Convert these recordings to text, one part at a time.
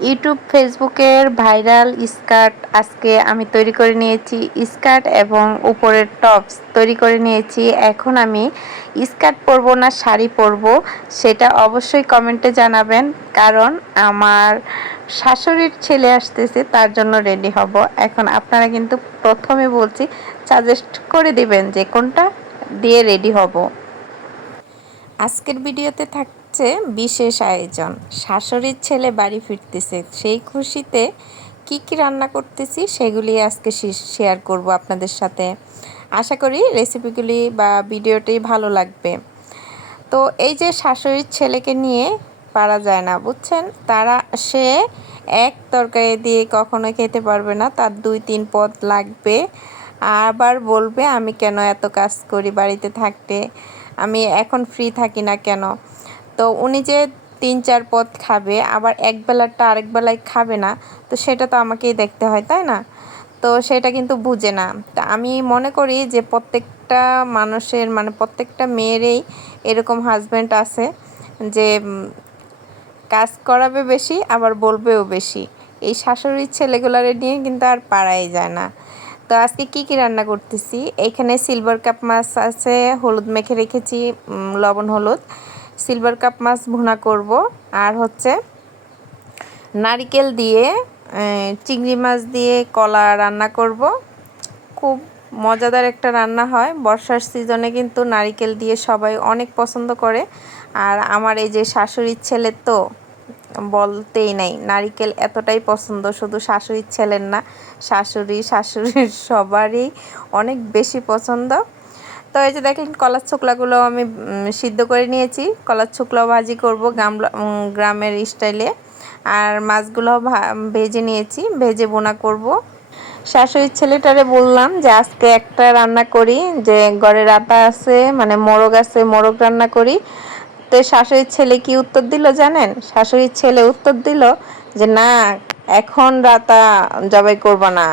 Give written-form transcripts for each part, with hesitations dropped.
YouTube ফেসবুকের viral skirt আজকে আমি তৈরি করে নিয়েছি। স্কার্ট এবং উপরের টপস তৈরি করে নিয়েছি। এখন আমি স্কার্ট পরবো না শাড়ি পরবো সেটা অবশ্যই কমেন্টে জানাবেন, কারণ আমার শাশুড়ির ছেলে আসতেছে, তার জন্য রেডি হব। এখন আপনারা কিন্তু প্রথমে বলছি সাজেস্ট করে দিবেন যে কোনটা দিয়ে রেডি হব। আজকের ভিডিওতে থাকছে বিশেষ আয়োজন। শাশুড়ির ছেলে বাড়ি ফিরতেছে, সেই খুশিতে কি কি রান্না করতেছি সেগুলি আজকে শেয়ার করব আপনাদের সাথে। আশা করি রেসিপিগুলি বা ভিডিওটি ভালো লাগবে। তো এই যে শাশুড়ির ছেলেকে নিয়ে পারা যায় না, বুঝছেন। সে এক তরকারি দিয়ে কখনো খেতে পারবে না, তার 2-3 পদ লাগবে। আবার বলবে আমি কেন এত কাজ করি বাড়িতে থাকতে, আমি এখন ফ্রি থাকি না কেন। তো উনি যে 3-4 পদ খাবে, আবার এক বেলাটা আরেক বেলায় খাবে না, তো সেটা তো আমাকেই দেখতে হয়, তাই না? তো সেটা কিন্তু বুঝে না। তা আমি মনে করি যে প্রত্যেকটা মানুষের মানে প্রত্যেকটা মেয়েরই এরকম হাজব্যান্ড আছে যে কাজ করাবে বেশি, আবার বলবেও বেশি। এই শাশুড়ির ছেলেগুলারে নিয়ে কিন্তু আর পারাই যায় না। তো আজকে কি কি রান্না করতেছি, এইখানে সিলভার কাপ মাছ আছে, হলুদ মেখে রেখেছি, লবণ হলুদ। সিলভার কাপ মাছ ভুনা করব, আর হচ্ছে নারিকেল দিয়ে চিংড়ি মাছ দিয়ে কলা রান্না করব। খুব মজাদার একটা রান্না হয়। বর্ষার সিজনে কিন্তু নারিকেল দিয়ে সবাই অনেক পছন্দ করে। আর আমার এই যে শাশুড়ির ছেলে তো বলতেই নাই, নারিকেল এতটাই পছন্দ, শুধু শাশুড়ির ছেলের না, শাশুড়ির সবারই অনেক বেশি পছন্দ। তো এই যে দেখেন কলার ছোকলাগুলো আমি সিদ্ধ করে নিয়েছি। কলার ছোকলাও ভাজি করব গ্রামের স্টাইলে। আর মাছগুলো ভেজে নিয়েছি, ভেজে বোনা করব। শাশুড়ির ছেলেটারে বললাম যে আজকে একটা রান্না করি, যে ঘরে রাতা আছে মানে মোরগ আছে, মোরগ রান্না করি। তো শাশুড়ির ছেলে কি উত্তর দিল জানেন? শাশুড়ির ছেলে উত্তর দিল যে না, এখন রাতা জবাই করব না,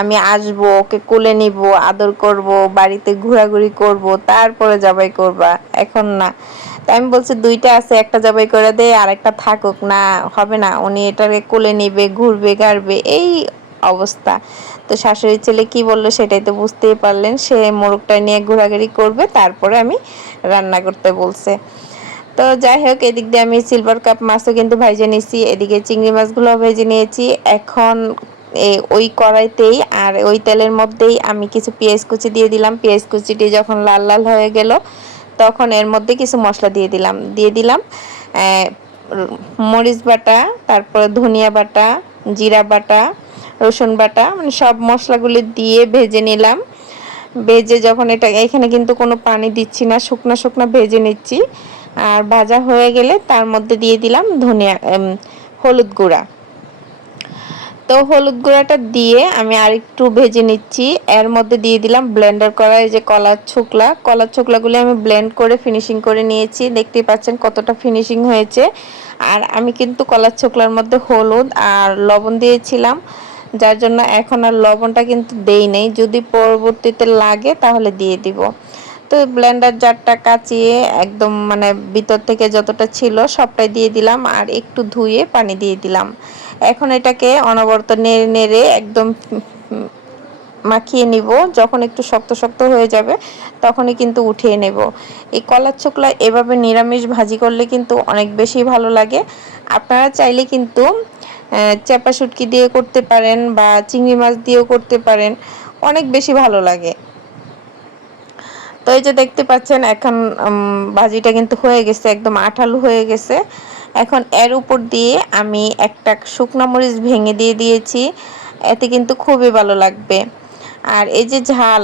আমি আসবো, ওকে কোলে নিব, আদর করব, বাড়িতে ঘোরাঘুরি করব, তারপরে জবাই করবা, এখন না। তাই আমি বলছি দুইটা আছে, একটা জবাই করে দে আর একটা থাকুক। না, হবে না, উনি এটাকে কোলে নিবে, ঘুরবে গাড়বে, এই অবস্থা। তো শাশুড়ির ছেলে কি বললো সেটাই তো বুঝতেই পারলেন, সে মোরগটা নিয়ে ঘোরাঘুরি করবে, তারপরে আমি রান্না করতে বলছে। তো যাই হোক, এদিক দিয়ে আমি সিলভার কাপ মাছও কিন্তু ভেজে নিয়েছি, এদিকে চিংড়ি মাছগুলো ভেজে নিয়েছি। এখন ওই কড়াইতেই আর ওই তেলের মধ্যেই আমি কিছু পেঁয়াজ কুচি দিয়ে দিলাম। পেঁয়াজ কুচিটি যখন লাল লাল হয়ে গেল, তখন এর মধ্যে কিছু মশলা দিয়ে দিলাম মরিচ বাটা, তারপরে ধনিয়া বাটা, জিরা বাটা, রসুন বাটা, মানে সব মশলাগুলি দিয়ে ভেজে নিলাম। ভেজে যখন এখানে কিন্তু কোনো পানি দিচ্ছি না, শুকনা শুকনা ভেজে নিচ্ছি। আর ভাজা হয়ে গেলে তার মধ্যে দিয়ে দিলাম হলুদ গুঁড়া। তো হলুদ গুঁড়াটা দিয়ে আমি আরেকটু ভেজে নিচ্ছি। এর মধ্যে দিয়ে দিলাম ব্লেন্ডার করা এই যে কলার ছোকলাগুলি আমি ব্লেন্ড করে ফিনিশিং করে নিয়েছি। দেখতেই পাচ্ছেন কতটা ফিনিশিং হয়েছে। আর আমি কিন্তু কলার ছোকলার মধ্যে হলুদ আর লবণ দিয়েছিলাম, যার জন্য এখন আর লবণটা কিন্তু দেই নেই, যদি পরবর্তীতে লাগে তাহলে দিয়ে দিব। তো ব্লেন্ডার জারটা কাচিয়ে একদম মানে ভিতর থেকে যতটা ছিল সবটাই দিয়ে দিলাম, আর একটু ধুয়ে পানি দিয়ে দিলাম। এখন এটাকে অনবরত নেড়ে নেড়ে একদম মাখিয়ে নিব। যখন একটু শক্ত শক্ত হয়ে যাবে তখনই কিন্তু উঠিয়ে নেব। এই কলার ছোকলা এভাবে নিরামিষ ভাজি করলে কিন্তু অনেক বেশি ভালো লাগে। আপনারা চাইলে কিন্তু চাপা শুটকি দিয়ে করতে পারেন বা চিংড়ি মাছ দিয়েও করতে পারেন, অনেক বেশি ভালো লাগে। তো এই যে দেখতে পাচ্ছেন এখন ভাজিটা কিন্তু হয়ে গেছে, একদম আঠালো হয়ে গেছে। এখন এর উপর দিয়ে আমি একটা শুকনো মরিচ ভেঙে দিয়ে দিয়েছি, এতে কিন্তু খুবই ভালো লাগবে। আর এই যে ঝাল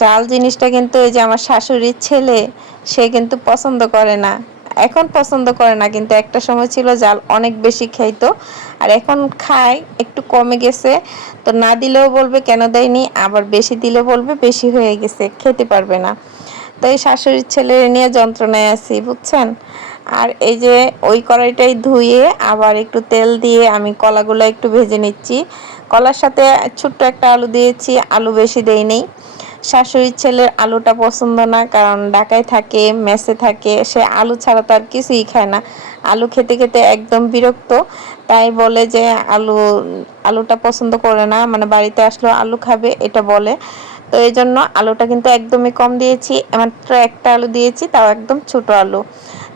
ঝাল জিনিসটা কিন্তু এই যে আমার শাশুড়ির ছেলে, সে কিন্তু পছন্দ করে না। এখন পছন্দ করে না, কিন্তু একটা সময় ছিল ঝাল অনেক বেশি খাইতো, আর এখন খায়, একটু কমে গেছে। তো না দিলেও বলবে কেন দেয়নি, আবার বেশি দিলে বলবে বেশি হয়ে গেছে, খেতে পারবে না। তো এই শাশুড়ির ছেলে নিয়ে যন্ত্রণায় আছি, বুঝছেন। আর এই যে ওই কড়াইটাই ধুয়ে আবার একটু তেল দিয়ে আমি কলাগুলো একটু ভেজে নিচ্ছি। কলার সাথে ছোট্ট একটা আলু দিয়েছি, আলু বেশি দেই নেই। শাশুড়ির ছেলের আলুটা পছন্দ না, কারণ ঢাকায় থাকে, মেসে থাকে, সে আলু ছাড়া তার কিছুই খায় না। আলু খেতে খেতে একদম বিরক্ত, তাই বলে যে আলুটা পছন্দ করে না, মানে বাড়িতে আসলেও আলু খাবে এটা বলে। তো এই জন্য আলুটা কিন্তু একদমই কম দিয়েছি, মাত্র একটা আলু দিয়েছি, তাও একদম ছোট আলু।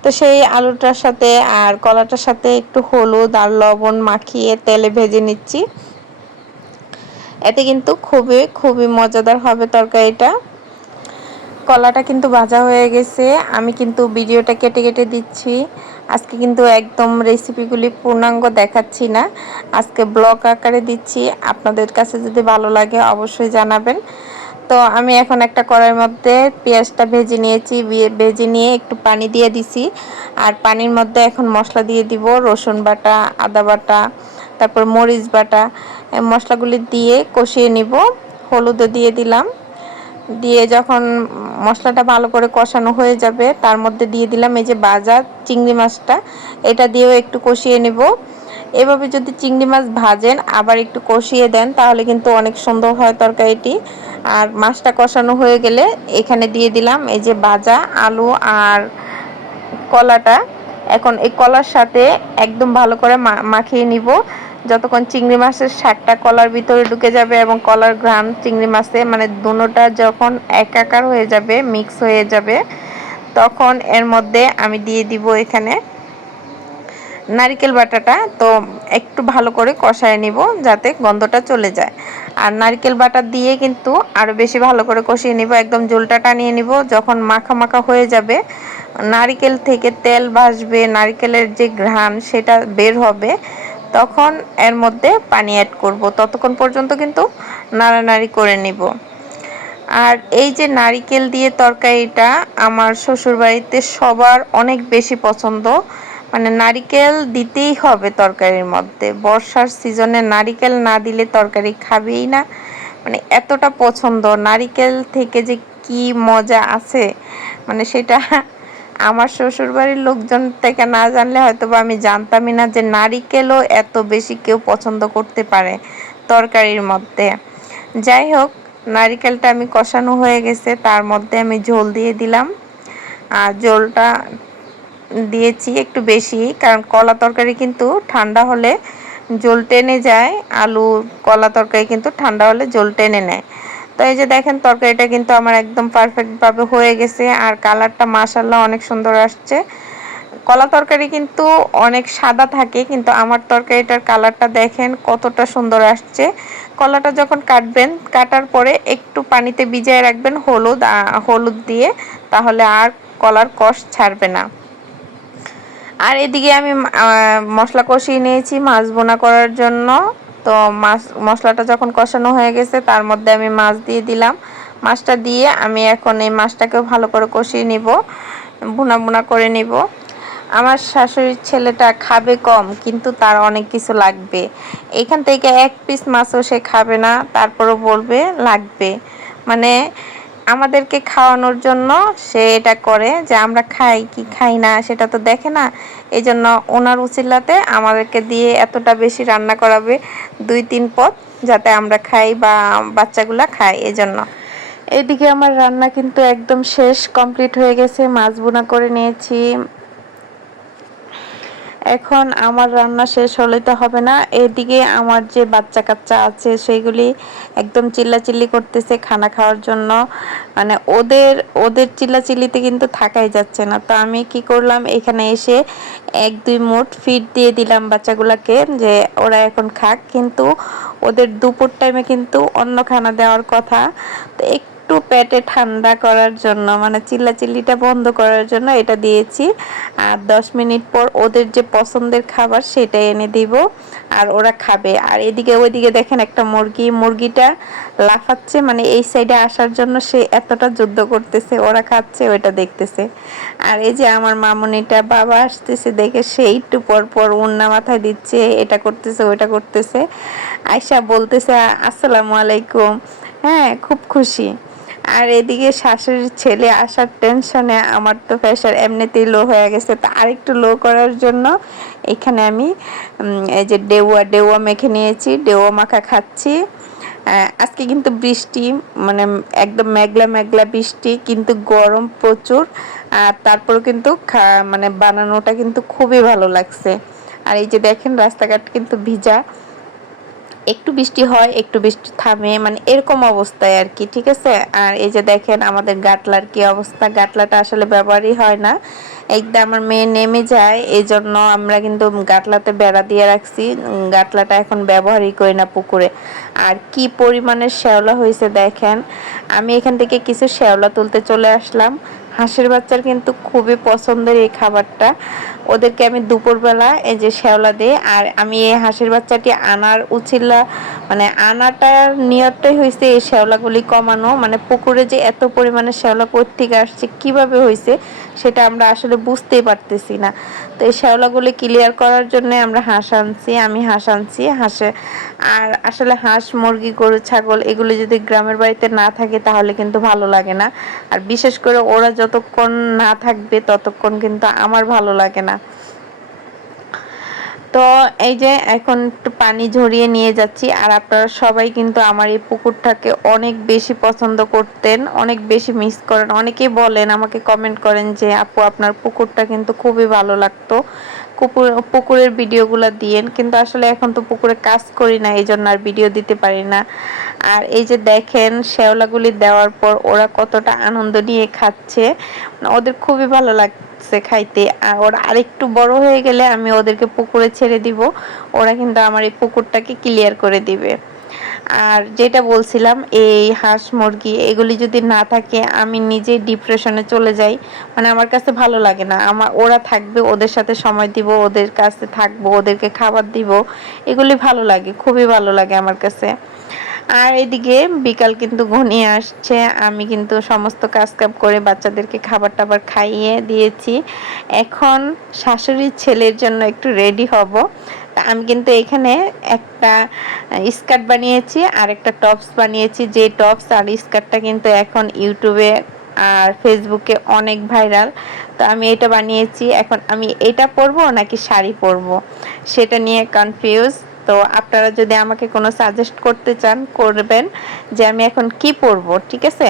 তো সেই আলুটার সাথে আর কলাটার সাথে একটু হলুদ আর লবণ মাখিয়ে তেলে ভেজে নিচ্ছি। এতে কিন্তু খুবই খুবই মজাদার হবে তরকারিটা। কলাটা কিন্তু ভাজা হয়ে গেছে, আমি কিন্তু ভিডিওটা কেটে কেটে দিচ্ছি। আজকে কিন্তু একদম রেসিপিগুলি পূর্ণাঙ্গ দেখাচ্ছি না, আজকে ব্লগ আকারে দিচ্ছি। আপনাদের কাছে যদি ভালো লাগে অবশ্যই জানাবেন। তো আমি এখন একটা কড়াইয়ের মধ্যে পেঁয়াজটা ভেজে নিয়েছি, ভেজে নিয়ে একটু পানি দিয়ে দিছি। আর পানির মধ্যে এখন মশলা দিয়ে দিব, রসুন বাটা, আদা বাটা, তারপর মরিচ বাটা, মশলাগুলি দিয়ে কষিয়ে নিব। হলুদও দিয়ে দিলাম। দিয়ে যখন মশলাটা ভালো করে কষানো হয়ে যাবে, তার মধ্যে দিয়ে দিলাম এই যে ভাজা চিংড়ি মাছটা, এটা দিয়েও একটু কষিয়ে নেব। এভাবে যদি চিংড়ি মাছ ভাজেন আবার একটু কষিয়ে দেন তাহলে কিন্তু অনেক সুন্দর হয় তরকারিটি। আর মাছটা কষানো হয়ে গেলে এখানে দিয়ে দিলাম এই যে ভাজা আলু আর কলাটা। এখন এই কলার সাথে একদম ভালো করে মাখিয়ে নিব, যতক্ষণ চিংড়ি মাছের স্বাদটা কলার ভিতরে ঢুকে যাবে এবং কলার ঘ্রাণ চিংড়ি মাছে মানে দুটোটা যখন একাকার হয়ে যাবে, মিক্স হয়ে যাবে, তখন এর মধ্যে আমি দিয়ে দিব এখানে নারকেল বাটাটা। তো একটু ভালো করে কষায় নিব যাতে গন্ধটা চলে যায়। আর নারকেল বাটা দিয়ে কিন্তু আরও বেশি ভালো করে কষিয়ে নিব, একদম ঝোলটা টানিয়ে নিব। যখন মাখা মাখা হয়ে যাবে, নারকেল থেকে তেল ভাসবে, নারকেলের যে ঘ্রাণ সেটা বের হবে, তখন এর মধ্যে পানি অ্যাড করব। ততক্ষণ পর্যন্ত কিন্তু নাড়ানাড়ি করে নিব। আর এই যে নারকেল দিয়ে তরকারিটা আমার শ্বশুরবাড়িতে সবার অনেক বেশি পছন্দ, মানে নারিকেল দিতেই হবে তরকারির মধ্যে। বর্ষার সিজনে নারিকেল না দিলে তরকারি খাবেই না, মানে এতটা পছন্দ। নারিকেল থেকে যে কি মজা আছে, মানে সেটা আমার শ্বশুরবাড়ির লোকজন থেকে না জানলে হয়তো বা আমি জানতামই না যে নারিকেলও এত বেশি কেউ পছন্দ করতে পারে তরকারির মধ্যে। যাই হোক, নারিকেলটা আমি কষানো হয়ে গেছে, তার মধ্যে আমি ঝোল দিয়ে দিলাম। আর ঝোলটা দিয়েছি একটু বেশি, কারণ কলা তরকারি কিন্তু ঠান্ডা হলে ঝোল টেনে যায়, আলু কলা তরকারি কিন্তু ঠান্ডা হলে ঝোল টেনে নেয়। তো এই যে দেখেন তরকারিটা কিন্তু আমার একদম পারফেক্টভাবে হয়ে গেছে, আর কালারটা মাশাআল্লাহ অনেক সুন্দর আসছে। কলা তরকারি কিন্তু অনেক সাদা থাকে, কিন্তু আমার তরকারিটার কালারটা দেখেন কতটা সুন্দর আসছে। কলাটা যখন কাটবেন, কাটার পরে একটু পানিতে ভিজিয়ে রাখবেন হলুদ দিয়ে, তাহলে আর কলার কষ ছাড়বে না। আর এদিকে আমি মশলা কষিয়ে নিয়েছি মাছ ভুনা করার জন্য। তো মশলাটা যখন কষানো হয়ে গেছে, তার মধ্যে আমি মাছ দিয়ে দিলাম। মাছটা দিয়ে আমি এখন এই মাছটাকেও ভালো করে কষিয়ে নিব, ভুনা ভুনা করে নিব। আমার শাশুড়ির ছেলেটা খাবে কম, কিন্তু তার অনেক কিছু লাগবে। এখান থেকে এক পিস মাছও সে খাবে না, তারপরও বলবে লাগবে। মানে আমাদেরকে খাওয়ানোর জন্য সে এটা করে, যে আমরা খাই কি খাই না সেটা তো দেখে না। এই জন্য ওনার উচিলাতে আমাদেরকে দিয়ে এতটা বেশি রান্না করাবে, 2-3 পদ, যাতে আমরা খাই বা বাচ্চাগুলা খায় এজন্য। এদিকে আমার রান্না কিন্তু একদম শেষ, কমপ্লিট হয়ে গেছে, মাছ ভুনা করে নিয়েছি। এখন আমার রান্না শেষ হলে তো হবে না, এদিকে আমার যে বাচ্চা কাচ্চা আছে সেগুলি একদম চিল্লাচিল্লি করতেছে খানা খাওয়ার জন্য। মানে ওদের ওদের চিল্লাচিল্লিতে কিন্তু থাকাই যাচ্ছে না। তো আমি কি করলাম, এখানে এসে 1-2 মুঠ ফিড দিয়ে দিলাম বাচ্চাগুলোকে, যে ওরা এখন খাক। কিন্তু ওদের দুপুর টাইমে কিন্তু অন্য খানা দেওয়ার কথা। তো একটু পেটে ঠান্ডা করার জন্য, মানে চিল্লাচিল্লিটা বন্ধ করার জন্য এটা দিয়েছি। আর 10 মিনিট পর ওদের যে পছন্দের খাবার সেটা এনে দিব, আর ওরা খাবে। আর এদিকে ওইদিকে দেখেন একটা মুরগিটা লাফাচ্ছে, মানে এই সাইডে আসার জন্য সে এতটা যুদ্ধ করতেছে, ওরা খাচ্ছে ওইটা দেখতেছে। আর এই যে আমার মামুনিটা বাবা আসতেছে দেখে সে একটু পর পর ওন্না মাথায় দিচ্ছে, এটা করতেছে ওইটা করতেছে। আয়শা বলতেছে আসসালামু আলাইকুম, হ্যাঁ খুব খুশি। আর এদিকে শাশুড়ির ছেলে আসার টেনশনে আমার তো প্রেশার এমনিতেই লো হয়ে গেছে, তো আরেকটু লো করার জন্য এখানে আমি এই যে ডেওয়া মেখে নিয়েছি, ডেওয়া মাখা খাচ্ছি। আজকে কিন্তু বৃষ্টি, মানে একদম মেঘলা মেঘলা বৃষ্টি, কিন্তু গরম প্রচুর। আর তারপরেও কিন্তু মানে বানানোটা কিন্তু খুবই ভালো লাগছে। আর এই যে দেখেন রাস্তাঘাট কিন্তু ভিজা, একটু বৃষ্টি হয় একটু বৃষ্টি থামে, মানে এরকম অবস্থায় আর কি, ঠিক আছে। আর এই যে দেখেন আমাদের গাটলার কি অবস্থা, গাটলাটা আসলে ব্যবহারই হয় না, একদম আমার মেয়ে নেমে যায়, এই জন্য আমরা কিন্তু গাটলাতে বেড়া দিয়ে রাখছি, গাটলাটা এখন ব্যবহারই করি না পুকুরে। আর কি পরিমাণের শ্যাওলা হয়েছে দেখেন, আমি এখান থেকে কিছু শ্যাওলা তুলতে চলে আসলাম। হাঁসের বাচ্চার কিন্তু খুবই পছন্দের এই খাবারটা, ওদেরকে আমি দুপুরবেলা এই যে শ্যাওলা দিই। আর আমি এই হাঁসের বাচ্চাটি আনার উচিল্লা, মানে আনাটার নিয়তটাই হয়েছে এই শ্যাওলাগুলি কমানো, মানে পুকুরে যে এত পরিমাণে শ্যাওলা কোত্থেকে আসছে, কিভাবে হয়েছে সেটা আমরা আসলে বুঝতেই পারতেছি না। তো এই শ্যাওলাগুলি ক্লিয়ার করার জন্য আমরা হাঁস আনছি, আমি হাঁস আনছি হাঁসে। আর আসলে হাঁস মুরগি গরু ছাগল এগুলি যদি গ্রামের বাড়িতে না থাকে তাহলে কিন্তু ভালো লাগে না। আর বিশেষ করে ওরা যতক্ষণ না থাকবে ততক্ষণ কিন্তু আমার ভালো লাগে না। তো এই যে এখন একটু পানি ঝরিয়ে নিয়ে যাচ্ছি। আর আপনারা সবাই কিন্তু আমার এই পুকুরটাকে অনেক বেশি পছন্দ করতেন, অনেক বেশি মিস করেন, অনেকেই বলেন আমাকে কমেন্ট করেন যে আপু আপনার পুকুরটা কিন্তু খুবই ভালো লাগতো, পুকুরের ভিডিওগুলো দিয়েন, কিন্তু আসলে এখন তো পুকুরে কাজ করি না, এই জন্য আর ভিডিও দিতে পারি না। আর এই যে দেখেন শ্যাওলাগুলি দেওয়ার পর ওরা কতটা আনন্দ নিয়ে খাচ্ছে, ওদের খুবই ভালো লাগছে খাইতে। আর ওরা আরেকটু বড় হয়ে গেলে আমি ওদেরকে পুকুরে ছেড়ে দিব, ওরা কিন্তু আমার এই পুকুরটাকে ক্লিয়ার করে দিবে। আর যেটা বলছিলাম, এই হাঁস মুরগি এগুলি যদি না থাকে আমি নিজেই ডিপ্রেশনে চলে যাই, মানে আমার কাছে ভালো লাগে না। ওরা থাকবে, ওদের সাথে সময় দিব, ওদের কাছে থাকবো, ওদেরকে খাবার দিব, এগুলি ভালো লাগে, খুবই ভালো লাগে আমার কাছে। আর এদিকে বিকাল কিন্তু ঘনিয়ে আসছে, আমি কিন্তু সমস্ত কাজ কাম করে বাচ্চাদেরকে খাবার টাবার খাইয়ে দিয়েছি। এখন শাশুড়ির ছেলের জন্য একটু রেডি হব। আমি কিন্তু এখানে একটা স্কার্ট বানিয়েছি আর একটা টপস বানিয়েছি, যে টপস আর স্কার্টটা কিন্তু এখন ইউটিউবে আর ফেসবুকে অনেক ভাইরাল। তো আমি এটা বানিয়েছি, এখন আমি এটা পরবো নাকি শাড়ি পরবো সেটা নিয়ে কনফিউজ। তো আপনারা যদি আমাকে কোনো সাজেস্ট করতে চান করবেন যে আমি এখন কি পরবো, ঠিক আছে।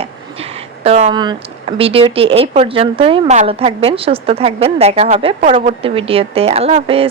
তো ভিডিওটি এই পর্যন্তই, ভালো থাকবেন সুস্থ থাকবেন, দেখা হবে পরবর্তী ভিডিওতে, আল্লাহ হাফেজ।